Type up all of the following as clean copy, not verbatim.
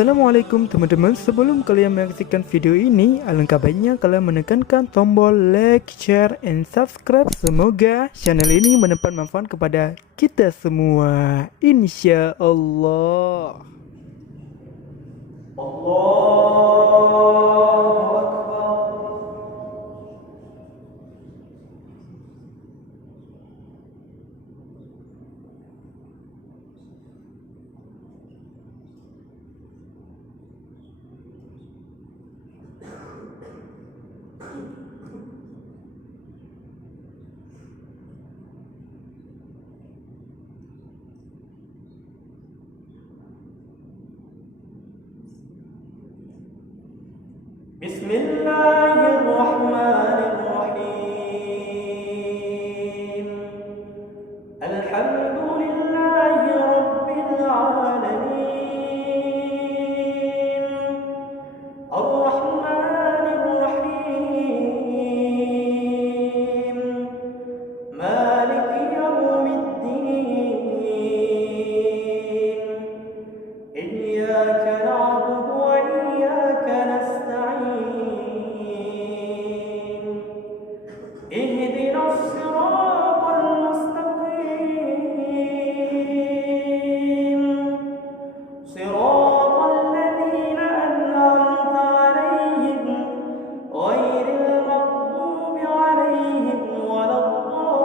Assalamualaikum teman-teman, sebelum kalian menyaksikan video ini, alangkah baiknya kalian menekankan tombol like, share, and subscribe. Semoga channel ini mendapat manfaat kepada kita semua, insya Allah. Bismillahirrahmanirrahim. Alhamdulillahi rabbil alamin. Ar-Rahmanir Rahim. Maliki yawmiddin. Iyyaka na'budu wa iyyaka nasta'in. اهدنا الصراط المستقيم صراط الذين أنعمت عليهم غير المغضوب عليهم ولا الضالين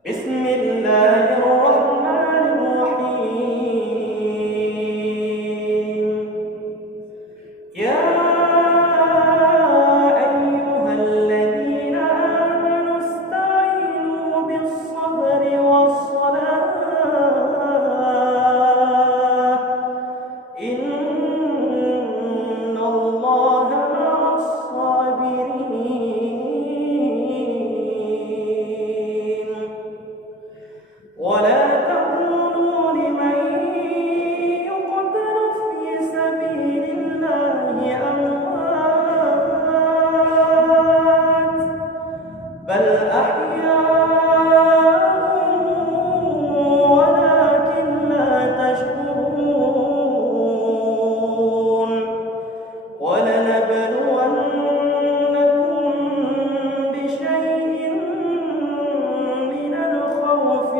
بسم الله الرحمن الرحيم يا أيها الذين آمنوا استعينوا بالصبر والصلاة إن الله مع الصابرين ولا تقولوا لمن يقتل في سبيل الله أموات بل أحياء ولكن لا تشكرون ولنبلونكم بشيء من الخوف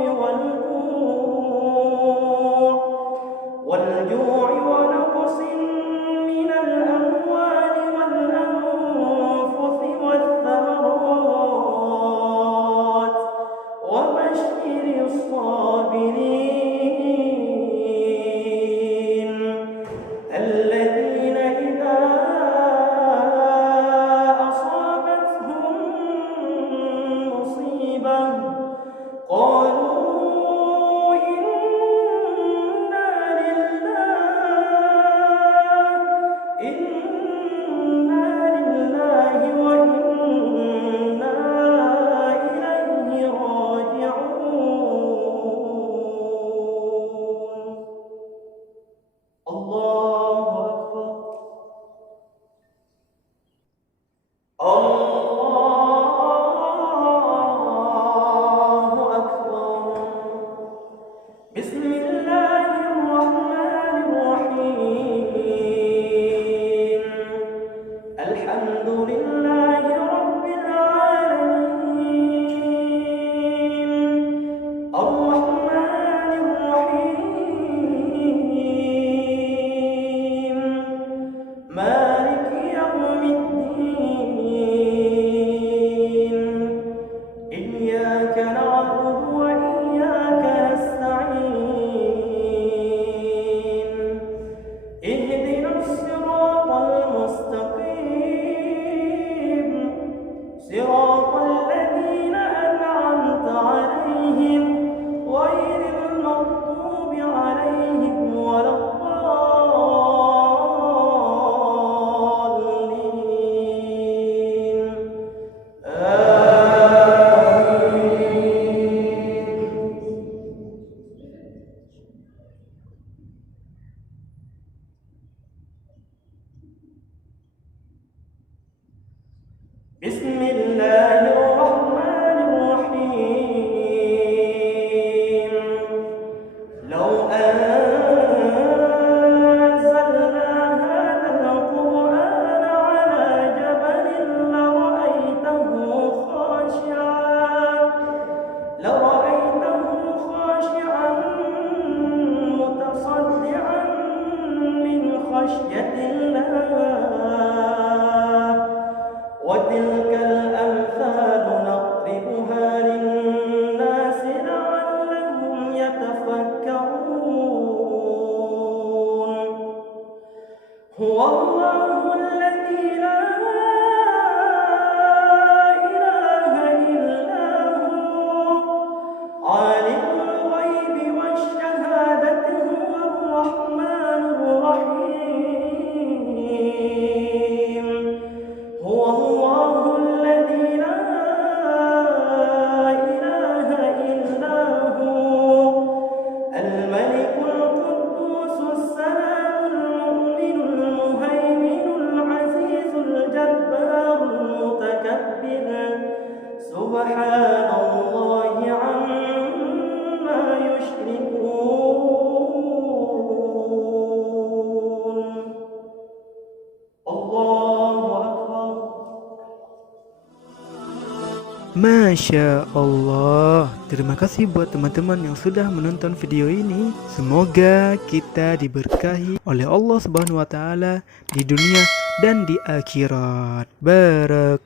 والجوع ونقص من الأموال والأنفس والثمرات Masya Allah. Terima kasih buat teman-teman yang sudah menonton video ini. Semoga kita diberkahi oleh Allah Subhanahu wa taala di dunia dan di akhirat. Barakallah.